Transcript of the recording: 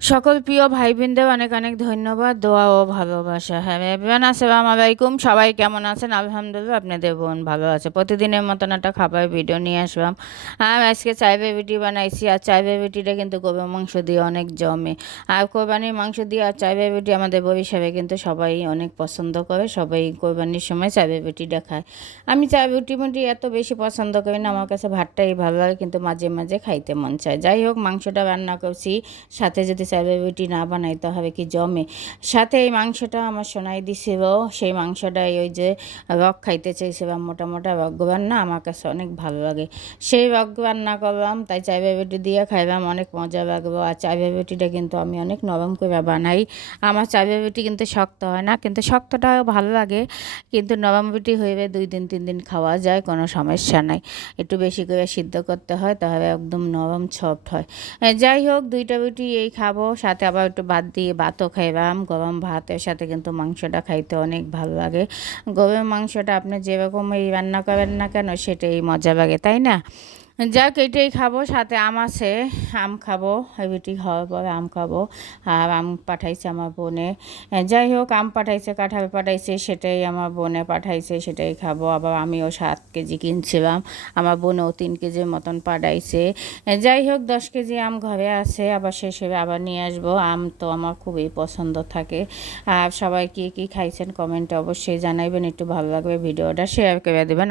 সকল প্রিয় ভাই বোনদের অনেক অনেক ধন্যবাদ, দোয়া ও ভালোবাসা। হ্যাঁ এভরিওয়ান, আসসালামু আলাইকুম। সবাই কেমন আছেন? আলহামদুলিল্লাহ, আপনাদের বোন ভালো আছে। প্রতিদিনের মতন একটা খাবার ভিডিও নিয়ে আসলাম। আজকে চাইবে রুটি বানাইছি, আর চাইবে রুটিটা কিন্তু গরুর মাংস দিয়ে অনেক জমে। আর কোরবানির মাংস দিয়ে আর চাইবে রুটি আমাদের বরিশালে কিন্তু সবাই অনেক পছন্দ করে। সবাই কোরবানির সময় চাইবে রুটিটা খায়। আমি চাই রুটি মুটি এত বেশি পছন্দ করি না, আমার কাছে ভাতটাই ভালো লাগে, কিন্তু মাঝে মাঝে খাইতে মন চায়। যাই হোক, মাংসটা রান্না করছি, সাথে যদি চাইবে রুটি না বানাইতে হবে কি জমে। সাথে এই মাংসটা আমার সোনাই দিছিল, সেই মাংসটাই ওই যে রক খাইতে চাইছিলাম, মোটা মোটা রক রান্না আমার কাছে অনেক ভালো লাগে। সেই রক রান্না করলাম, তাই চাইবে রুটি দিয়ে খাইলাম, অনেক মজা লাগলো। আর চাইবে রুটিটা কিন্তু আমি অনেক নরম করে বানাই। আমার চাইবে রুটি কিন্তু শক্ত হয় না, কিন্তু শক্তটাও ভালো লাগে। কিন্তু নরম রুটি হইলে 2 দিন 3 দিন খাওয়া যায়, কোনো সমস্যা নাই। একটু বেশি করে সিদ্ধ করতে হয়, তাহলে একদম নরম সফট হয়। যাই হোক, 2টা রুটি এই খাবো, সাথে আবার একটু ভাত দিয়ে ভাতও খাইলাম। গরম ভাতের সাথে কিন্তু মাংসটা খাইতে অনেক ভালো লাগে। গরুর মাংসটা আপনি যেরকমই রান্না করেন না কেন, সেটাই মজা লাগে, তাই না? যাক, এটাই খাবো, সাথে আম আছে, আম খাবো। রুটি খাওয়ার পরে আম খাবো। আর আম পাঠাইছে আমার বোনে। যাই হোক, আম পাঠাইছে, কাঁঠাল পাঠাইছে, সেটাই আমার বোনে পাঠাইছে, সেটাই খাবো। আবার আমিও 7 কেজি কিনছিলাম, আমার বোনও 3 কেজির মতন পাঠাইছে। যাই হোক, 10 কেজি আম ঘরে আছে, আবার শেষ হবে আবার নিয়ে আসবো। আম তো আমার খুবই পছন্দ থাকে। আর সবাই কী কী খাইছেন কমেন্টে অবশ্যই জানাইবেন, একটু ভালো লাগবে ভিডিওটা শেয়ার করে দেবেন।